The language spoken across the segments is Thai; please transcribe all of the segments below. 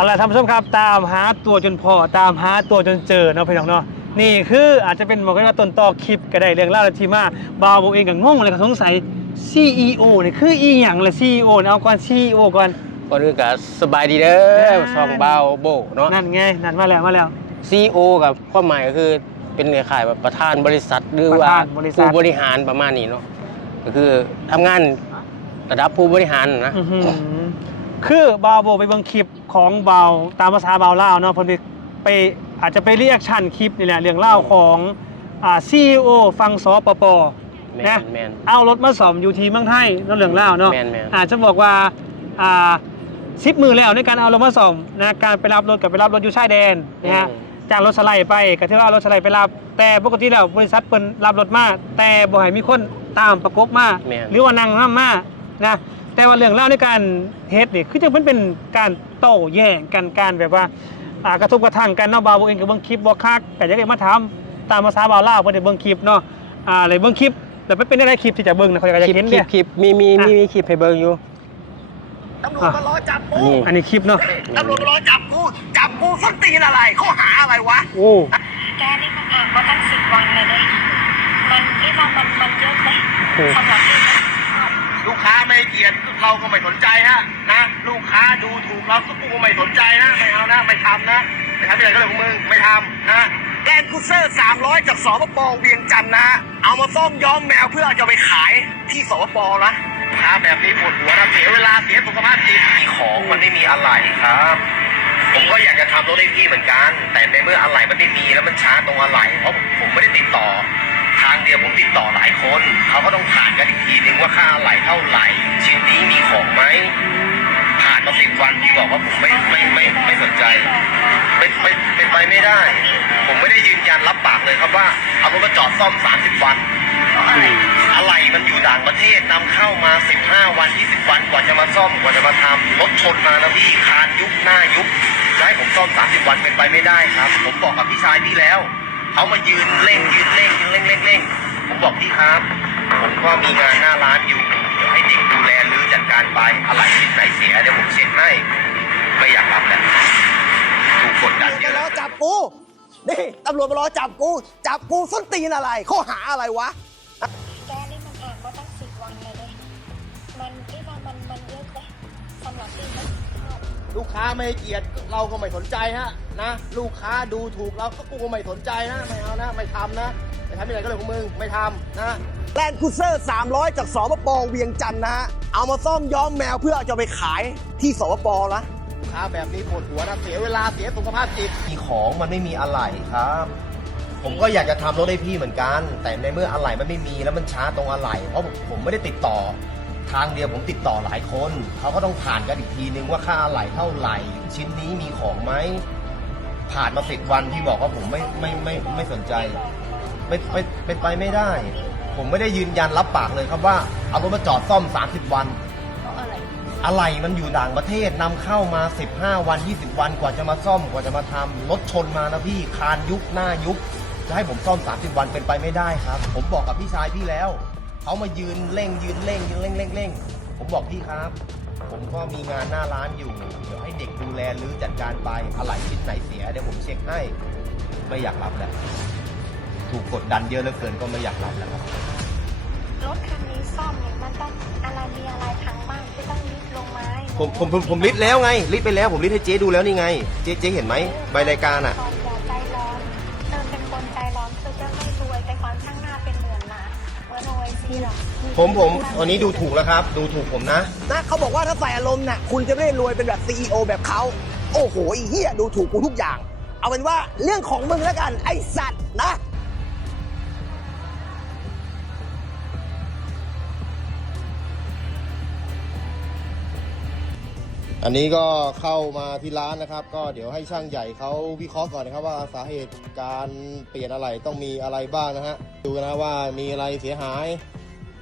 เอาล่ะท่านผู้ชมครับตามหาตัวจนพอตามหาตัวจนเจอเนาะพี่น้องเนาะนี่คืออาจจะเป็นบอกว่าต้นต่อคลิปก็ได้เรื่องเล่าวและที่มาบาวบอกเองก็งงเลยก็สงสัย CEO นี่คืออีหยังเลย CEO เนี่ยเอาก่อน CEO ก่อน ก่อนอื่นก็สบายดีเด้อช่องเบาโบเนาะนั่นไงนั่นมาแล้วมาแล้ว CEO กับความหมายก็คือเป็นขายๆแบบประธานบริษัทหรือประว่าธานบริษัท ผู้บริหารประมาณนี้เนาะก็คือทำงานระดับผู้บริหารนะ อื้อหือ คือบาวโบไปเบิ่งคลิปของบาวตามภาษาบาวเล่าวเนาะเพิ่นไปไปอาจจะไปเรียกชั่นคลิปนี่แหละเรื่องเล่าวของอ่า CEO ฟังสปปแมนะนแมน เอารถมาสอมอยู่ที่เมืองไทยนั่นเรื่องเล่าวเนาะแม่นแม่นอาจจะบอกว่าอ่าซิปมือแล้วในการเอารถมาสอมนะการไปรับรถกับไปรับรถอยู่ชายแดนนะฮะ จากรถสไลด์ไปก็ถือว่ารถสไลด์ไปรับ แต่ปกติแล้วบริษัทเพิ่นรับรถมาแต่บ่ให้มีคนตามประกบมาแม่น หรือว่านั่งนำมานะ แต่ว่าเรื่องเล่าวในการเฮ็ดนี่คือจะเป็นเป็นการโต้แย้งกันการแบบว่าอ่ากระทบกระทั่งกันเนาะบาวเองก็เบิ่งคลิปบ่คักแต่อยากให้มาถามตามภาษาบาวลาวเพิ่นได้เบิ่งคลิปเนาะอ่าเลยเบิ่งคลิปแต่ไม่เป็นได้คลิปที่จะเบิ่งนะเขาอยากคจะลิปเห็นคลิเนี่ปย คลิปมีมีมีมีคลิปให้เบิ่งอยู่ ตำรวจมารอจับกูนี่ อันนี้คลิปเนาะตำรวจมารอจับกูจับกูส้นตีนอะไรข้อหาอะไรวะ โอ้ แกนี่มันอ่านมาตั้งสิบวันเลยเนี่ยมันนี่ว่ามันมันเยอะไหมโหสำหรับพี่นะลูก ค้าไม่ให้เกียรติเราก็ไม่สนใจฮะนะลูกค้าดูถูกเราก็กูก็ไม่สนใจนะไม่เอานะไม่ทำนะไม่ทำอะไรก็เรื่องของมึงไม่ทำนะแลนด์ครูเซอร์300 จากสปปเวียงจันทร์นะ เอามาซ่อมย้อมแมวเพื่อเอาจะไปขายที่สปปนะค้าแบบนี้ปวดหัวนะเสียเวลาเสียสุขภาพจิตมีของมันไม่มีอะไรครับ ผมก็อยากจะทำรถให้พี่เหมือนกัน แต่ในเมื่ออะไหล่มันไม่มีแล้วมันช้าตรงอะไหล่เพราะผมไม่ได้ติดต่อ ทางเดียวผมติดต่อหลายคน เขาก็ต้องผ่านกันอีกที ซ่อม 30 วัน อะไหล่มันอยู่ต่างประเทศนำเข้ามา 15 วัน 20 วันกว่าจะมาซ่อมกว่าจะมาทำรถชนมานะพี่คานยุบหน้ายุบจะให้ผมซ่อม 30 วันเป็นไปไม่ได้ครับ ผมบอกกับพี่ชายพี่แล้วเขามายืนเร่งยืนเร่งยืนเร่งเร่งเร่งผมบอกพี่ครับ ผมก็มีงานหน้าร้านอยู่เดี๋ยวให้เด็กดูแลหรือจัดการไปอะไรชิ้นไหนเสียเดี๋ยวผมเช็คให้ไม่อยากรับแล้วถูกกดดันเยจะอะรอจับกู นี่ตำรวจมารอจับกู จับกูส้นตีนอะไร ข้อหาอะไรวะ แกนี่มันอ่านมาตั้งสิบวันเลยเนี่ยมันนี่ว่ามันมันเยอะไหมสำหรับพี่นะลูกค้าไม่ให้เกียรติเราก็ไม่สนใจฮะนะ ลูกค้าดูถูกเราก็กูก็ไม่สนใจนะไม่เอานะไม่ทำนะไม่ทำอะไรก็เรื่องของมึงไม่ทำนะ แลนด์ครูเซอร์ 300 จากสปปเวียงจันทร์นะฮะ เอามาซ่อมย้อมแมวเพื่อเอาจะไปขายที่สปปนะลูก ค้าแบบนี้ปวดหัวนะเสียเวลาเสียสุขภาพจิตมีของมันไม่มีอะไหล่ครับ ผมก็อยากจะทำรถให้พี่เหมือนกัน แต่ในเมื่ออะไหล่มันไม่มีแล้วมันช้าตรงอะไหล่เพราะผมผมไม่ได้ติดต่อ ทางเดียวผมติดต่อหลายคนเขาก็ต้องผ่านกันอีกทีนึงว่าค่าอะไหล่เท่าไหร่ ชิ้นนี้มีของไหมผ่านมาสิบวันพี่บอกว่าผมไม่ไม่ไม่ไม่สนใจไม่ไม่เป็นไปไม่ได้ ผมไม่ได้ยืนยันรับปากเลยครับว่าเอารถมาจอดซ่อม 30 วัน อะไรมันอยู่ต่างประเทศนำเข้ามา 15 วัน 20 วันกว่าจะมาซ่อมกว่าจะมาทำรถชนมานะพี่คานยุบหน้ายุบจะให้ผมซ่อม 30 วันเป็นไปไม่ได้ครับ ผมบอกกับพี่ชายพี่แล้วเขามายืนเร่งยืนเร่งยืนเร่งเร่งเร่งผมบอกพี่ครับ ผมก็มีงานหน้าร้านอยู่เดี๋ยวให้เด็กดูแลหรือจัดการไปอะไรชิ้นไหนเสียเดี๋ยวผมเช็คให้ไม่อยากรับแล้วถูกกดดันเยอะเหลือเกินก็ไม่อยากรับแล้วครับ รถคันนี้ซ่อมเนี่ยมันต้องอะไรมีอะไรพังบ้าง ที่ต้องลิฟต์ลงมาให้หนูผมผมผมผมลิสต์แล้วไงลิสต์ไปแล้วผมลิสต์ให้เจ๊ดูแล้วนี่ไง เจ๊เจ๊เห็นไหมใบรายการอะก่อนอย่าใจร้อนเธอเป็นคนใจร้อนเธอจะไม่รวยแต่ความข้างหน้าเป็นเหมือนหมาเหมือนโอไอซีหรอกผมผมวันนี้ดูถูกแล้วครับ ดูถูกผมนะ นะเขาบอกว่าถ้าใส่อารมณ์น่ะคุณจะไม่ได้รวยเป็นแบบซีอแบบเขาโอ้โหไอ้เหี้ยดูถูกกูทุกอย่าง เอาเป็นว่าเรื่องของมึงแล้วกันไอ้สัตว์นะ อันนี้ก็เข้ามาที่ร้านนะครับ ก็เดี๋ยวให้ช่างใหญ่เขาวิเคราะห์ก่อนนะครับว่าสาเหตุการเปลี่ยนอะไรต้องมีอะไรบ้างนะฮะดูนนะว่ามีอะไรเสียหาย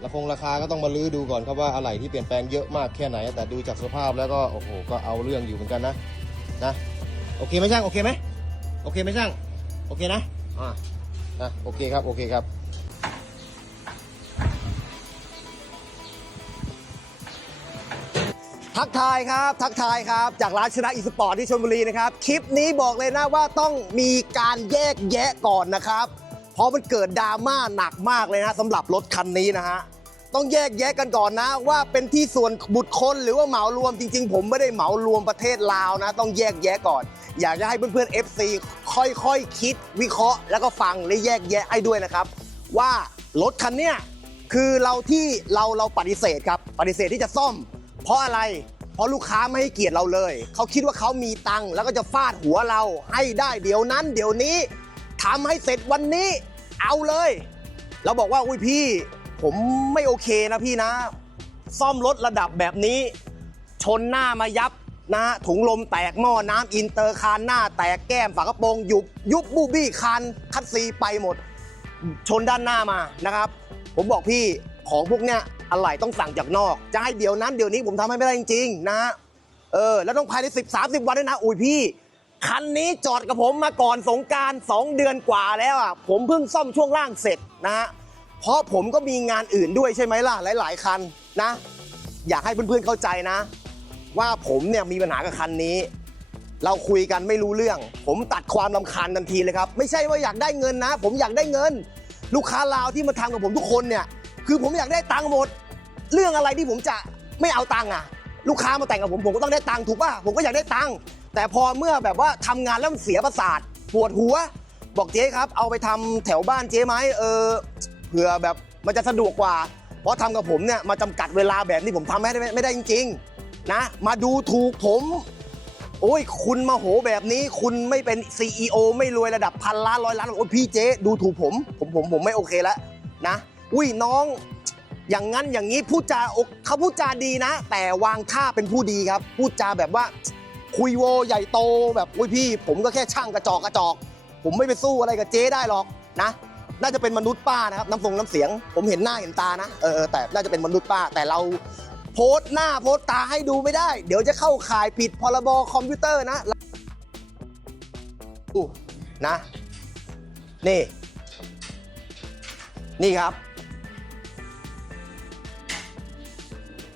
ราคงราคาก็ต้องมาลื้อดูก่อนครับว่าอะไรที่เปลี่ยนแปลงเยอะมากแค่ไหน แต่ดูจากสภาพแล้วก็โอ้โหก็เอาเรื่องอยู่เหมือนกันนะนะโอเคไหมช่างโอเคไหมโอเคไหมช่างโอเคนะอ่านะโอเคครับโอเคครับ ทักทายครับ ทักทายครับ จากร้านชนะอีสปอร์ตที่ชลบุรีนะครับ คลิปนี้บอกเลยนะว่าต้องมีการแยกแยะก่อนนะครับ เพราะมันเกิดดราม่าหนักมากเลยนะสำหรับรถคันนี้นะฮะต้องแยกแยะกันก่อนนะว่าเป็นที่ส่วนบุคคลหรือว่าเหมารวมจริง ๆ ผมไม่ได้เหมารวมประเทศลาวนะ ต้องแยกแยะก่อน อยากจะให้เพื่อนๆ FC ค่อยๆคิด วิเคราะห์แล้วก็ฟังและแยกแยะให้ด้วยนะครับ ว่ารถคันเนี้ยคือเราที่เราเราปฏิเสธครับปฏิเสธที่จะซ่อม เพราะอะไร เพราะลูกค้าไม่ให้เกียรติเราเลย เขาคิดว่าเขามีตังค์แล้วก็จะฟาดหัวเราให้ได้เดี๋ยวนั้น เดี๋ยวนี้ทำให้เสร็จวันนี้เอาเลย เราบอกว่าอุ้ยพี่ ผมไม่โอเคนะพี่นะ ซ่อมรถระดับแบบนี้ ชนหน้ามายับนะฮะถุงลมแตกหม้อน้ำอินเตอร์คานหน้า แตกแก้มฝากระโปรงยุบยุบบูบี้คานคัดซีไปหมด ชนด้านหน้ามานะครับ ผมบอกพี่ของพวกเนี้ย อะไหล่ต้องสั่งจากนอก จะให้เดี๋ยวนั้นเดี๋ยวนี้ผมทำให้ไม่ได้จริงๆนะฮะเออแล้วต้องภายใน 10 30 วันด้วยนะ อุ้ยพี่ คันนี้จอดกับผมมาก่อนสงกราร 2 เดือนกว่าแล้วอะผมเพิ่งซ่อมช่วงล่างเสร็จนะฮะเพราะผมก็มีงานอื่นด้วยใช่ไหมล่ะ หลาย ๆ คันนะ อยากให้เพื่อนๆเข้าใจนะ ว่าผมเนี่ยมีปัญหากับคันนี้ เราคุยกันไม่รู้เรื่อง ผมตัดความลำคาญทันทีเลยครับ ไม่ใช่ว่าอยากได้เงินนะ ผมอยากได้เงิน ลูกค้าลาวที่มาทำกับผมทุกคนเนี่ย คือผมอยากได้ตังค์หมด เรื่องอะไรที่ผมจะไม่เอาตังค์อะ ลูกค้ามาแต่งกับผมผมก็ต้องได้ตังค์ถูกป่ะผมก็อยากได้ตังค์แต่พอเมื่อแบบว่าทำงานแล้วมันเสียประสาทปวดหัว บอกเจ๊ครับ เอาไปทำแถวบ้านเจ๊ไหมเออเผื่อแบบมันจะสะดวกกว่า เพราะทำกับผมเนี่ยมาจำกัดเวลาแบบนี้ผมทำไม่ได้ไม่ได้จริง ๆ นะ มาดูถูกผมโอ้ยคุณมาโหแบบนี้ คุณไม่เป็น CEO ไม่รวยระดับพันล้านร้อยล้านโอ้ยพี่เจ๊ดูถูกผม ผมผมผมไม่โอเคแล้วนะ อุ้ยน้อง อย่างนั้นอย่างนี้พูดจาอกเขาพูดจาดีนะ แต่วางท่าเป็นผู้ดีครับ พูดจาแบบว่าคุยโวใหญ่โตแบบอุ้ยพี่ ผมก็แค่ช่างกระจอกกระจอก ผมไม่ไปสู้อะไรกับเจ๊ได้หรอกนะ น่าจะเป็นมนุษย์ป้านะครับน้ำทรงน้ำเสียง ผมเห็นหน้าเห็นตานะเออแต่น่าจะเป็นมนุษย์ป้า แต่เราโพสต์หน้าโพสต์ตาให้ดูไม่ได้ เดี๋ยวจะเข้าข่ายผิดพรบคอมพิวเตอร์นะอู้นะ นี่ นี่ครับ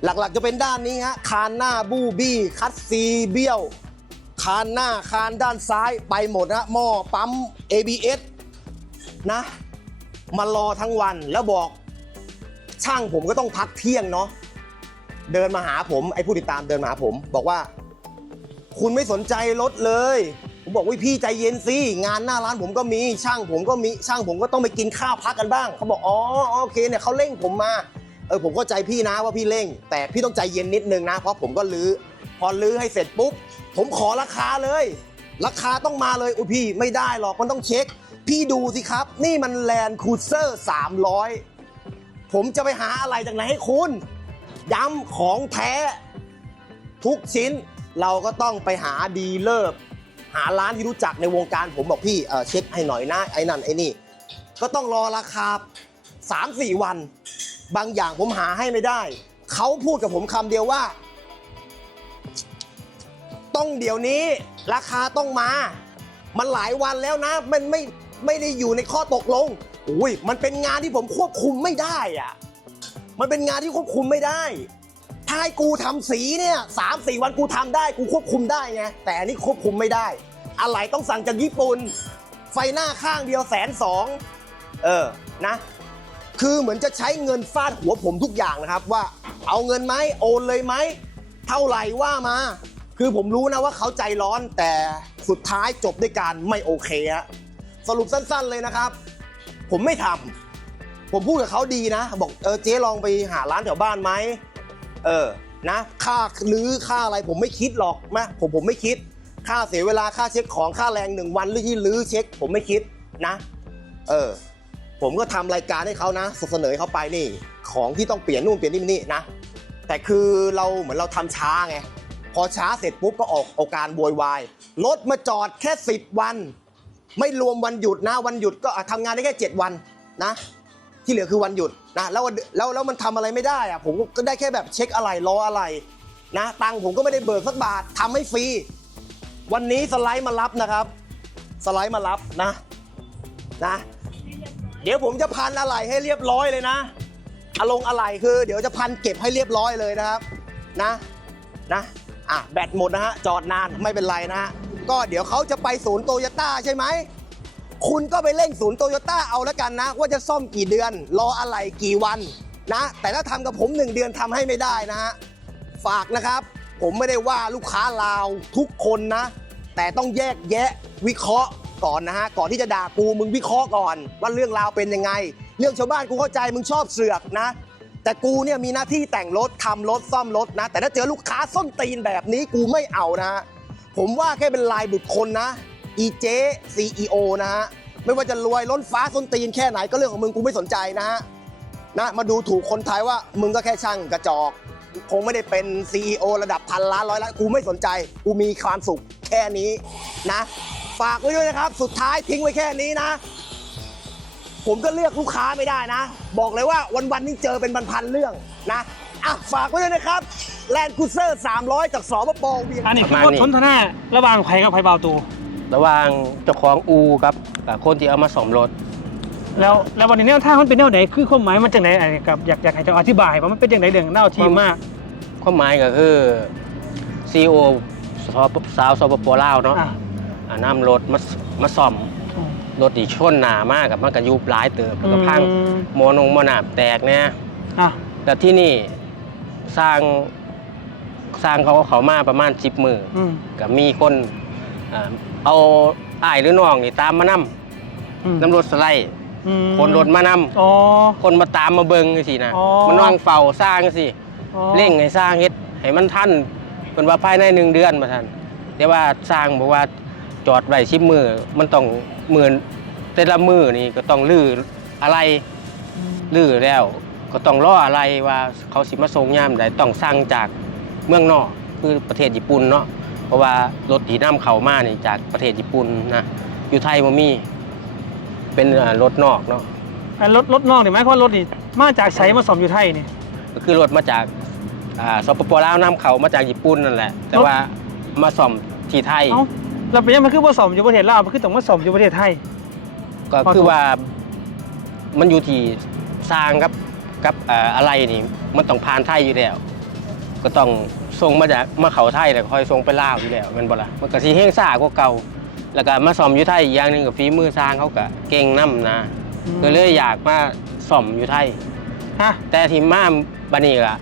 หลักๆจะเป็นด้านนี้ฮะคานหน้าบูบี้คัดซีเบี้ยว คานหน้าคานด้านซ้ายไปหมดนะหม้อปั๊ม ABS นะมารอทั้งวันแล้วบอก ช่างผมก็ต้องพักเที่ยงเนาะเดินมาหาผมไอ้ผู้ติดตามเดินมาหาผม บอกว่า คุณไม่สนใจรถเลย ผมบอกว่าพี่ใจเย็นสิงานหน้าร้านผมก็มีช่างผมก็มีช่างผมก็ต้องไปกินข้าวพักกันบ้าง เขาบอกอ๋อโอเคเนี่ยเขาเร่งผมมา ออผมเข้าใจพี่นะว่าพี่เร่ง แต่พี่ต้องใจเย็นนิดนึงนะ เพราะผมก็ลื้อพอลื้อให้เสร็จปุ๊บ ผมขอราคาเลย ราคาต้องมาเลยอุ้ยพี่ไม่ได้หรอกมันต้องเช็ค พี่ดูสิครับ นี่มันแลนด์คูเซอร์300 ผมจะไปหาอะไรจากไหนให้คุณ ย้ำของแท้ ทุกชิ้นเราก็ต้องไปหาดีลเลอร์หาร้านที่รู้จักในวงการผมบอกพี่เออเช็คให้หน่อยนะไอ้นั่นไอ้นี่ ก็ต้องรอราคา 3-4 วัน บางอย่างผมหาให้ไม่ได้ เขาพูดกับผมคำเดียวว่า ต้องเดี๋ยวนี้ ราคาต้องมา มันหลายวันแล้วนะ มันไม่ไม่ได้อยู่ในข้อตกลงอุ้ยมันเป็นงานที่ผมควบคุมไม่ได้อะมันเป็นงานที่ควบคุมไม่ได้ ถ้าให้กูทำสีเนี่ยสามสี่วันกูทำได้กูควบคุมได้ไงแต่อันนี้ควบคุมไม่ได้อะไรต้องสั่งจากญี่ปุ่นไฟหน้าข้างเดียวแสนสองเออนะ คือเหมือนจะใช้เงินฟาดหัวผมทุกอย่างนะครับว่าเอาเงินไหมโอนเลยไหมเท่าไหร่ว่ามา คือผมรู้นะว่าเขาใจร้อนแต่สุดท้ายจบด้วยการไม่โอเคฮะสรุปสั้นๆเลยนะครับ ผมไม่ทำผมพูดกับเขาดีนะ บอกเออเจ๊ลองไปหาร้านแถวบ้านไหมเออนะ ค่าลื้อค่าอะไรผมไม่คิดหรอกนะผมผมไม่คิด ค่าเสียเวลาค่าเช็คของค่าแรงหนึ่งวันหรือที่ลื้อเช็ค ผมไม่คิดนะ เออ ผมก็ทำรายการให้เขานะเสนอเขาไปนี่ ของที่ต้องเปลี่ยนนู่นเปลี่ยนนี่นี่นะ แต่คือเราเหมือนเราทำช้าไงพอช้าเสร็จปุ๊บก็ออกอาการโวยวายรถมาจอดแค่ 10 วัน ไม่รวมวันหยุดนะวันหยุดก็อะทำงานได้แค่ 7 วันนะ ที่เหลือคือวันหยุดนะแล้วแล้วแล้วมันทำอะไรไม่ได้อะผมก็ได้แค่แบบเช็คอะไรรออะไรนะตังค์ผมก็ไม่ได้เบิกสักบาททำให้ฟรีวันนี้สไลด์มารับนะครับ สไลด์มารับนะนะ เดี๋ยวผมจะพันอะไรให้เรียบร้อยเลยนะอารมณ์อะไรคือ เดี๋ยวจะพันเก็บให้เรียบร้อยเลยนะครับ นะนะอะแบตหมดนะฮะจอดนานไม่เป็นไรนะฮะก็เดี๋ยวเขาจะไปศูนย์โตโยต้าใช่ไหมคุณก็ไปเร่งศูนย์โตโยต้าเอาแล้วกันนะ ว่าจะซ่อมกี่เดือน รออะไรกี่วันนะ แต่ถ้าทำกับผมหนึ่งเดือนทำให้ไม่ได้นะฮะฝากนะครับ ผมไม่ได้ว่าลูกค้าลาวทุกคนนะ แต่ต้องแยกแยะวิเคราะห์ ก่อนนะฮะก่อนที่จะด่ากูมึงวิเคราะห์ก่อน ว่าเรื่องราวเป็นยังไง เรื่องชาวบ้านกูเข้าใจมึงชอบเสือกนะ แต่กูเนี่ยมีหน้าที่แต่งรถทำรถซ่อมรถนะ แต่ถ้าเจอลูกค้าส้นตีนแบบนี้กูไม่เอานะฮะผมว่าแค่เป็นลายบุคคลนะอีเจ CEO นะฮะไม่ว่าจะรวยล้นฟ้าส้นตีนแค่ไหนก็เรื่องของมึงกูไม่สนใจนะฮะนะมาดูถูกคนไทยว่ามึงก็แค่ช่างกระจอกคงไม่ได้เป็น CEO ระดับพันล้านร้อยล้านกูไม่สนใจ กูมีความสุขแค่นี้นะ ฝากไว้ด้วยนะครับ สุดท้ายทิ้งไว้แค่นี้นะ ผมก็เลือกลูกค้าไม่ได้นะ บอกเลยว่าวันๆนี้เจอเป็นพันๆเรื่องนะอะฝากไว้ด้วยนะครับแลนด์คูเซอร์ 300 จากสปปเวียงอันนี้ปคืระอมาณบทนี้สนทนาระหว่างไผกับไผเบาตูระหว่างเจ้าของอูกับกับคนที่เอามาสมรถ แล้วแล้ววันนี้แนวทางมันเป็นแนวไหนคือความหมายมันจังไหนอันนี้กับอยากอยากให้เจะอธิบายว่ามันเป็นจังไหนเรื่องเล่าทีมากความหมายก็คือซีโอสาวสปปลาวเนาะ อะ อ่านำรถมามาซ่อมอืมรถที่ชนหนามากกับมันก็ยุบหลายเติบแล้วก็พังอืมโมนงโมนาบแตกเนี่ยอะแต่ที่นี่สร้างสร้างเขาเขามาประมาณสิบมืออืมกับมีคนอ่าเอาอ้ายหรือน้องนี่ตามมานำอืมน้ำรถสไลด์อืมคนรถมานำอ๋อ คนมาตามมาเบิงสินะอ๋อ มันนั่งเฝ้าสร้างสิ อ๋อเร่งให้สร้างเฮ็ดให้มันทันเป็นว่าภายในหนึ่งเดือนมาทันแต่ว่าสร้างบอกว่า จอดไว้ชิบมือมันต้องหมื่นแต่ละมือนี่ก็ต้องลื้ออะไรอืมลื้อแล้ว ก็ต้องรออะไรว่าเขาสิมาส่งยามใดต้องสั่งจากเมืองนอกคือประเทศญี่ปุ่นเนาะเพราะว่ารถที่นำเข้ามานี่จากประเทศญี่ปุ่นนะอยู่ไทยบ่มีเป็นอ่ารถนอกเนาะอันรถรถนอกนี่หมายความว่ารถนี่มาจากไสมาสมอยู่ไทยนี่ก็คือรถมาจากอ่าสปปลาวนำเขามาจากญี่ปุ่นนั่นแหละ แต่รถว่ามาซ่อมที่ไทย เอ้าเราเป็นยังมันคือผสมอยู่ประเทศลาวมันคือต้องมาสมอยู่ประเทศไทย ก็คือว่ามันอยู่ที่สร้างกับกับอ่าอะไรนี่มันต้องผ่านไทยอยู่แล้ว ก็ต้องส่งมาจากมาเขาไทยแล้วค่อยส่งไปลาวอยู่แล้วแมันบ่ล่ะมันก็สิเฮงซ่ากว่าเก่าแล้วก็มาซ่อมอยู่ไทยอีกอย่างหนึงกับฝีมือสร้างเขาก็เก่งนํนะอืม ก็เลยอยากมาซ่อมอยู่ไทย ฮะแต่ที่มาบัดนี้ก็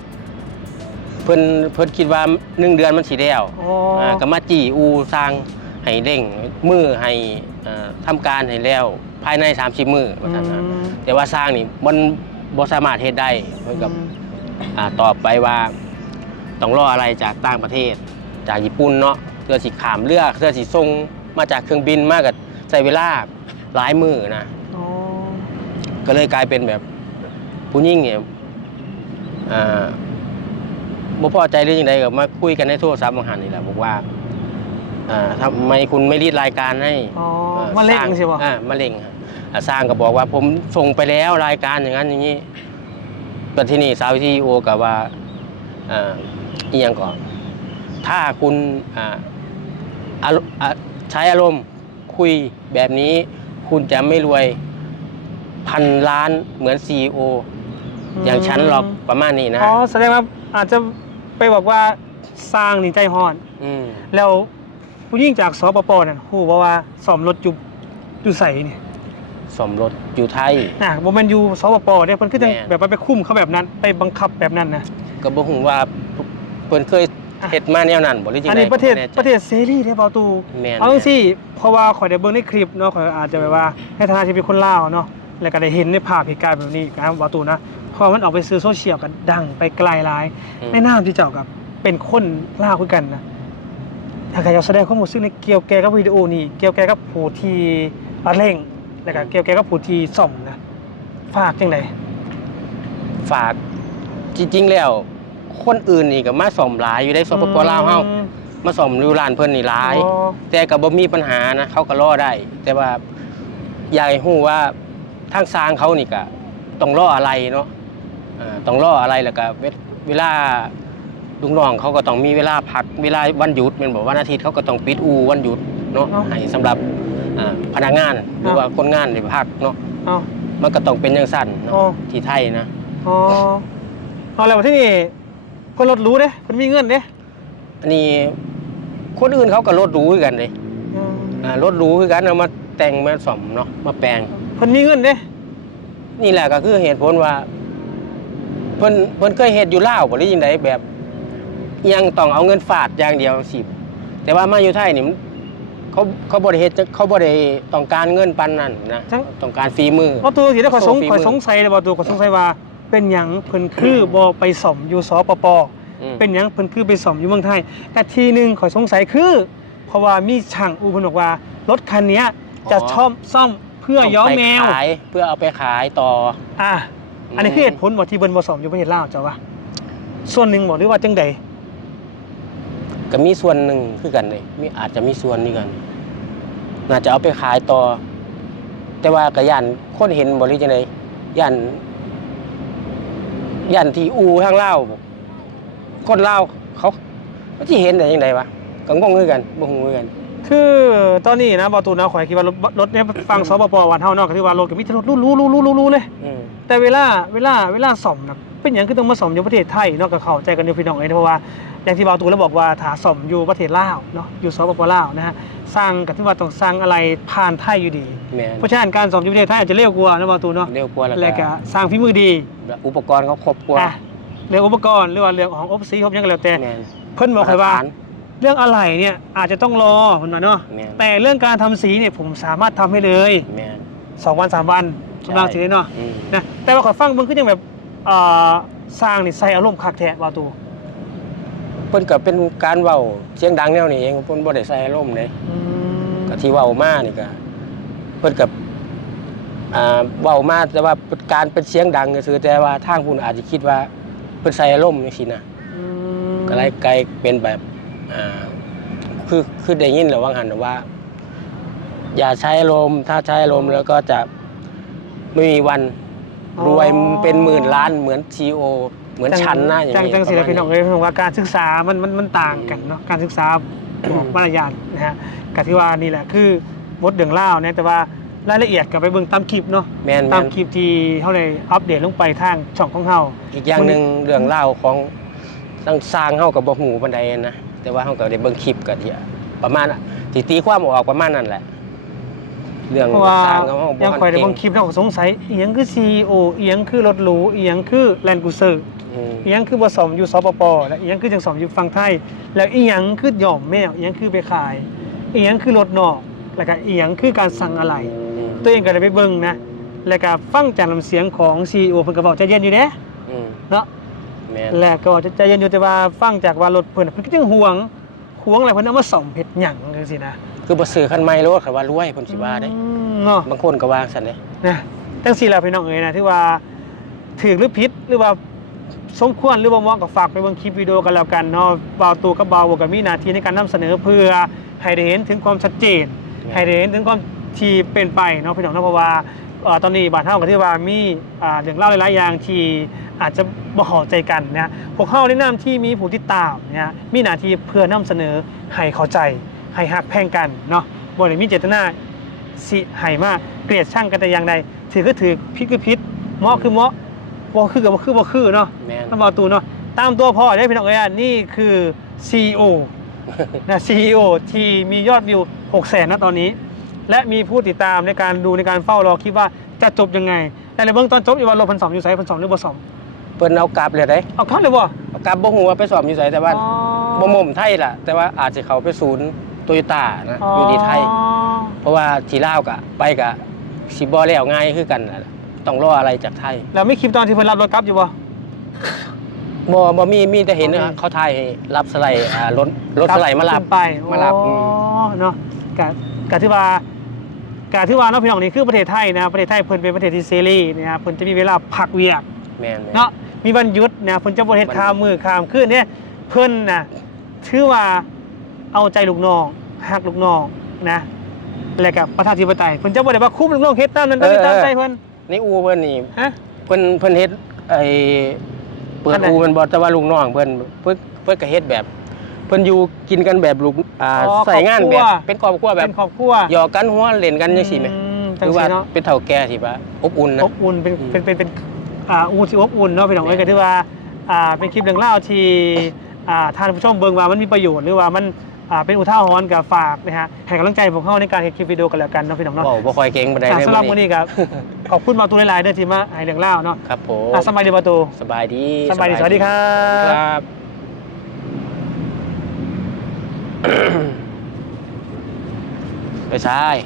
เพิ่นเพิ่นคิดว่าหนึ่งเดือนมันสิแล้วอ๋ออ่าก็มาจีอูสร้าง ให้เร่งมือให้อ่าทำการให้แล้วภายใน 30 มือว่าซั่นนะอืมแต่ว่าสร้างนี่มันบ่สามารถเฮ็ดได้เพิ่นกับอืมอ่าตอบไปว่าต้องรออะไรจากต่างประเทศ จากญี่ปุ่นเนาะเพื่อสิขามเรือเพื่อสิส่งมาจากเครื่องบินมาก็ใช้เวลาหลายมือนะอ๋อก็เลยกลายเป็นแบบผู้หญิงเนี่ยอ่าบ่พอใจเรื่องยังไงก็มาคุยกันในโทรศัพท์บางหันนี่แหละบอกว่า อ่าทำไมคุณไม่รีดรายการให้อ๋ออ่มาเล่นสร้ใช่ป่ะอ่ามาเล่งครับอ่าสร้างก็บอกว่าผมส่งไปแล้วรายการอย่างนั้นอย่างนี้แต่ที่นี่สาวที่โอกับว่าอ่าอีหยังก่อน ถ้าคุณอ่าอารอ่าใช้อารมณ์คุยแบบนี้ คุณจะไม่รวยพันล้านเหมือนซีออย่างฉันหรอกประมาณนี้นะอ๋อแสดงว่าอาจจะไปบอกว่าสร้างนี่ใจฮ้อนอืมแล้ว ผู้หญิงจากสปปนั่นฮู้บ่ว่าสอมรถอยู่อยู่ไสนี่สมรสอยู่ไทยอะบ่แม่นอยู่สปปเด้เพิ่นคือจังแม่น แบบว่าไปคุมเขาแบบนั้น ไปบังคับแบบนั้นนะ ก็บ่ฮู้ว่าเพิ่นเคยเฮ็ดมาแนวนั้นบ่หรือจังอันได๋นี้ประเทศผมบ่แน่ใจประเทศเสรีเด้เบาตู แม่นเอาจังซี่เพราะว่าข่อยได้เบิ่งในคลิปเนาะข่อยอาจจะแบบว่าในฐานะที่เป็นคนลาวเนาะแล้วก็ได้เห็นในภาพเหตุการณ์แบบนี้นะครับเบาตูนะเพราะว่ามันออกไปซื้อโซเชียลกันดังไปไกลหลาย อืม ในนามที่เจ้ากับเป็นคนลาวคือกันนะ ถ้าใครอยากแสดงความรู้สึกในเกี่ยวแก่กับวิดีโอนี้เกี่ยวแก่กับผู้ที่อัดเร่งแล้วก็เกี่ยวแก่กับผู้ที่ซ่อมนะฝากจังไดฝากจริงๆแล้ว คนอื่นนี่ก็มาซ่อมหลายอยู่ได้สปปลาวเฮามาซ่อมอยู่ร้านเพิ่นนี่หลาย อ๋อ แต่ก็บ่มีปัญหานะเขาก็รอได้ แต่ว่าอยากให้ฮู้ว่าทางสร้างเขานี่ก็ต้องรออะไรเนาะอ่าต้องรออะไรแล้วก็เวเวลา ลุงน้องเขาก็ต้องมีเวลาพักเวลาวันหยุดแม่นบ่วันอาทิตย์เขาก็ต้องปิดอูวันหยุดเนาะให้สำหรับอ่าพนักงานหรือว่าคนงานได้พักเนาะเอา มันก็ต้องเป็นจังซั่นเนาะอ๋อ ที่ไทยนะอ๋อเอาแล้วที่นี่คนรถรู้เด้คนมีเงินเด้อันนี้คนอื่นเขาก็รถหรูคือกันเลยอืมอ่ารถหรูคือกันเอามาแต่งมาซ่อมเนาะมาแปลงเพิ่นมีเงินเด้นี่แหละก็คือเหตุผลว่า เพิ่นเพิ่นเคยเฮ็ดอยู่ลาวบ่หรือยังไดแบบอิห ยังต้องเอาเงินฝาดอย่างเดียวสิแต่ว่ามาอยู่ไทยนี่มันเขาเขาบ่ได้เฮ็ดจักเขาบ่ได้ต้องการเงินปานนั้นนะต้องการฝีมือบ่ตูสิได้ขอยสงโชว์ฝีมือขอยสงสัยเลยบ่ตูขอยสงสัยว่า เป็นหยังเพิ่นคือบ่ไปซ่อมอยู่สปปอืมเป็นหยังเพิ่นคือไปซ่อมอยู่เมืองไทย แต่ทีหนึงขอยสงสัยคือ เพราะว่ามีช่างอูเพิ่นบอกว่ารถคันเนี้ยจะซ่อมซ่อมเพื่อย้อมแมวต้องไปขายเพื่อเอาไปขายต่ออะอันนี้คือเหตุผลบ่ที่เพิ่นบ่ซ่อมอยู่ประเทศลาวเจ้าว่าส่วนหนึ่งบ่หรือว่าจังใด ก็มีส่วนหนึ่งคือกันเลยมีอาจจะมีส่วนนี้กันน่าจะเอาไปขายต่อ แต่ว่าก็ย่านคนเห็นบ่หรือจังไดย่านย่านที่อูทางลาวคนลาวเขาเขาสิเห็นได้จังไดวะก็งงคือกันบ่ฮู้คือกัน คือตอนนี้นะบ่ตูนะข่อยคิดว่ารถรถเนี่ยฟังสปปวันเฮาเนาะก็คือว่ารถก็มีแต่รถรู้ๆๆๆๆเลยอืมแต่เวลาเวลาเวลาซ่อมนะ เป็นอย่างคือต้องมาซ่อมอยู่ประเทศไทยเนาะก็เข้าใจกันอยู่พี่น้องเอ้ยเพราะว่าอย่างที่บาวตูแล้วบอกว่าถ้าซ่อมอยู่ประเทศลาวเนาะอยู่สปปลาวนะฮะสร้างกับที่ว่าต้องสร้างอะไรผ่านไทยอยู่ดี แม่นเพราะฉะนั้นการซ่อมอยู่ประเทศไทยอาจจะเร็วกว่านะบาวตูเนาะเร็วกว่าแล้วแล้วก็ก็สร้างฝีมือดีอุปกรณ์เขาครบกว่าอะเรื่องอุปกรณ์หรือว่าเรื่องของอบซีครบยังก็แล้วแต่ แม่นเพิ่นบอกเลยว่า มตรฐนเรื่องอะไรเนี่ยอาจจะต้องรอเพิ่นว่าเนาะแม่นแต่เรื่องการทำสีเนี่ยผมสามารถทำให้เลยแม่นสองวันสามวันสำหรับสีเนาะอืมนะแต่ว่าขอฟังเบิ่งคือจังแบบเอ่อสร้างนี่ใส่อารมณ์คักแท้บาวตูเพิ่นก็เป็นการเว้าเสียงดังแนวนี้เองเพิ่นบ่ได้ใส่อารมณ์เลยก็ที่เว้ามานี่ก็เพิ่นกับอ่าเว้ามาแต่ว่าการเป็นเสียงดังก็คือแต่ว่าทางผู้อาจจะคิดว่าเพิ่นใส่อารมณ์จังซี่นะก็เลยกลายเป็นแบบอ่าคือคือได้ยินแล้วว่าหันว่า อย่าใช้อารมณ์ถ้าใช้อารมณ์แล้วก็จะไม่มีวันอ๋อ รวยเป็นหมื่นล้านเหมือนซีโอเหมือนฉันนะอย่างจังนี้จังสิประพี่น้องมาณเอ้ยผมว่าการศึกษามันมันมันต่างกันเนาะการศึกษาบอกมารยาทนะฮะกับที่ว่านี่แหละคือบทเรื่องเล่าวเนี่ยแต่ว่ารายละเอียดกับไปเบิ่งตามคลิปเนาะแม่นตาแม่มนคลิปที่เขาเลยอัปเดตลงไปทางช่องของเฮาอีกอย่างหนึ่งเรื่องเล่าวของตั้งสร้างเฮากับบ่หูปานใดนะแต่ว่าเฮาก็ได้เบิ่งคลิปก็ที่ประมาณน่ะสิตีความออกประมาณนั้นแหละ เรื่องเพราะว่าสร้างกับเฮาบ่ยังคอยได้เก่เบิ่งคลิปแล้วก็สงสัยอีหยังคือ CEO อีหยังคือรถหรูอีหยังคือแลนด์กูเซอร์อืมอีหยังคือบ่สมอยู่สปปและอีหยังคือจังสมอยู่ฝั่งไทย แล้วอีหยังคือหย่อมแมวอีหยังคือไปขายอีหยังคือรถนอกแล้วก็อีหยังคือการสั่งอะไร อืมตัวเองก็ได้ไปเบิ่งนะแล้วก็ฟังจากลำเสียงของ CEO เพิ่นก็บอกใจเย็นอยู่เด้อืมเนาะ แม่นแล้วก็บอกใจเย็นอยู่แต่ว่าฟังจากว่ารถเพิ่นน่ะเพิ่นก็จังห่วงห่วงอะไรเพิ่นเอามาซ่อมเฮ็ดหยังจังซี่นะ คือบ่ซื้อคันใหม่รถคันว่ารวยเพิ่นสิว่าเด้อืมเนาะบางคนก็ว่าซั่นเด้นะจังซี่ล่ะพี่น้องเอ๋ยนะที่ว่าถูกหรือผิดหรือว่าสมควรหรือบ่เหมาะก็ฝากไปเบิ่งคลิปวิดีโอกันแล้วกันเนาะบ่าวตู่กับบ่าวบัวก็มีหน้าที่ในการนำเสนอเพื่อให้ได้เห็นถึงความชัดเจน ให้ได้เห็นถึงความที่เป็นไปเนาะพี่น้องเนาะเพราะว่าเอ่อตอนนี้บ้านเฮาก็ที่ว่ามีอ่าเรื่องเล่าหลายๆอย่างที่อาจจะบ่เข้าใจกันนะพวกเฮาในนามที่มีผู้ติดตามเนี่ยมีหน้าที่เพื่อนำเสนอให้เข้าใจ ให้ฮักแพงกันเนาะบ่ได้มีเจตนาสิให้มาเกลียดช่างกันแต่อย่างใดถือก็ถือผิดก็ผิดเหมาะคือเหมาะบ่คือก็บ่คือบ่คือเนาะแม่น ท่านบ่าวตูเนาะตามตัวพ่อได้พี่น้องเอ้ยอะนี่คือ CEO นะ CEO ที่มียอดวิว6แสนนะตอนนี้ และมีผู้ติดตามในการดูในการเฝ้ารอคลิปว่าจะจบยังไง แต่ในเบื้องต้นจบอยู่ว่าลบพันสองอยู่ไสพันสองหรือบ่สองเพิ่นเอากลับเลยเด้เอาครับเลยบ่เอากลับบ่ฮู้ว่าไปสอบอยู่ไสแต่ว่าบ่ม่มไทยล่ะ แต่ว่าอาจสิเข้าไปศูนย์ โตโยต้านะอยู่ที่ไทย เพราะว่าที่ลาวก็ไปก็สิบ่แล้วง่ายคือกันนั่นแหละต้องรออะไรจากไทยแล้วมีคลิปตอนที่เพิ่นรับรถกลับอยู่บ่บ่บ่มีมีแต่เห็นบ่มีเขาถ่ายให้รับสไลด์อ่ารถรถสไลด์มารับขึ้นไปมารับอ๋อมเนาะกะกะที่ว่ากะที่ว่าเนาะพี่น้องนี่คือประเทศไทยนะประเทศไทยเพิ่นเป็นประเทศที่เสรีนะเพิ่นจะมีเวลาพักเวียกแม่นๆเนาะมีวันหยุดเนี่ยเพิ่นจะบ่เฮ็ดข้ามมือข้ามคืนเนี่ยเพิ่นน่ะถือว่า เอาใจลูกน้องฮักลูกน้องนะแล้วก็ประชาธิปไตยเพิ่นจะบ่ได้ว่าคุมลูกน้องเฮ็ดตามนั้นตามนี้ตามใจเพิ่นในอูเพิ่นนี่ฮะเพิ่นเพิ่นเฮ็ดไอ้เปิอัดนไหนอูมันบ่แต่ว่าลูกน้องเพิ่นเพิ่นเพิ่นก็เฮ็ดแบบเพิ่นอยู่กินกันแบบลูกอ่าอ๋อใส่งานครอบครัแบวบเป็นครอบครัวแบบเป็นครอบครัวหยอกกันหัวเล่นกันจังซี่แหมอืจัคืงอว่าซี่เนาะเป็นเฒ่าแก่ที่ว่าอบอุ่นนะอบอุ่นเป็นอืมเป็นเป็นเป็นอ่าอูที่อบอุ่นเนาะพี่น้องเอ้ยแม่ก็ถือว่าอ่าเป็นคลิปเรื่องเล่าวที่อ่าท่านผู้ชมเบิ่งว่ามันมีประโยชน์หรือว่ามันอ่า เป็นอุทาหรณ์กับฝากนะฮะให้กำลังใจพวกเขาในการเฮ็ดคลิปวิดีโอกันแล้วกันเนาะพี่น้องเนาะเว้าบ่ค่อยเก่งปานใดอ่าเลยสำหรับวันนี้ครับขอบคุณมาตูหลายๆเด้อที่มาให้เรื่องเล่าวเนาะครับผมอะสบายดีมาตูสบายดีสบายดีสวัสดีครับครับไปซ้าย